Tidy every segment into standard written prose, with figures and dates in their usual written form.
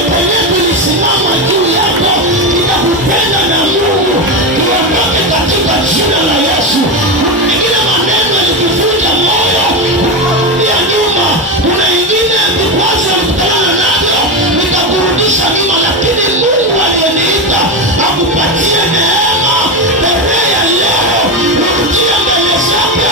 Simama juu yako, nitakupenda na Mungu. Tuondoke katika jina la Yesu. Kuna maneno yalikuvunja moyo, unarudia nyuma. Kuna ingine vikwazo ulikutana navyo vikakurudisha nyuma, lakini Mungu aliyeniita akupatie neema. Tarehe leo urudie mbele zake,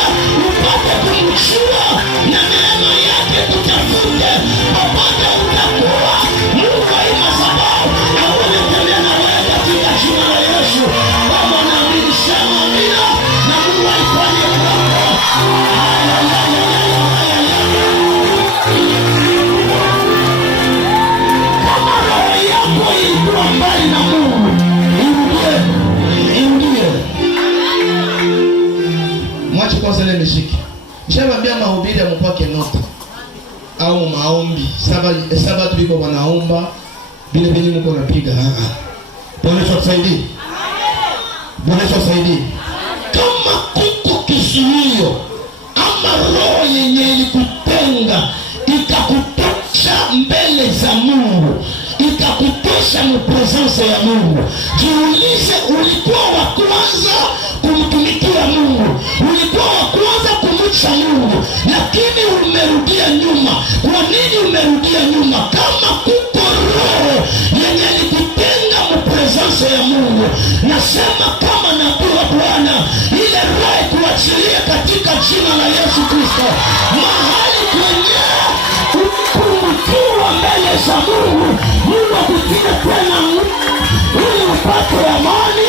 upate kumjua na neema yake kutafute popote utakuwa. Mungu haina sababu na uonekane na wewe katika jina la Yesu. Baba naamini sema amina na Mungu aifanye kwako. Kama roho yako ilikuwa mbali na Mungu, ingie. Mwache kwanza ile mishiki. Nishawaambia mahubiri ya mpake nota au maombi. Sabato biko wanaomba vile vile mko napiga. Bwana Yesu asaidie. Bwana Yesu asaidie. Kama kuko kizuio ama roho yenye ilikutenga ikakutosha mbele za Mungu, ikakutosha mu presence ya Mungu, jiulize, ulikuwa wa kwanza kumtumikia Mungu, ulikuwa wa kwanza kumcha Mungu, lakini umerudia nyuma. Kwa nini umerudia nyuma? Kama kuko roho yenye ilikutenga mu presence ya Mungu, nasema kama nabii wa Bwana, ile roho kuachilia katika jina la Yesu Kristo. Mahali kwenye kumtumikia mbele za Mungu, Mungu akutie tena ili upate amani.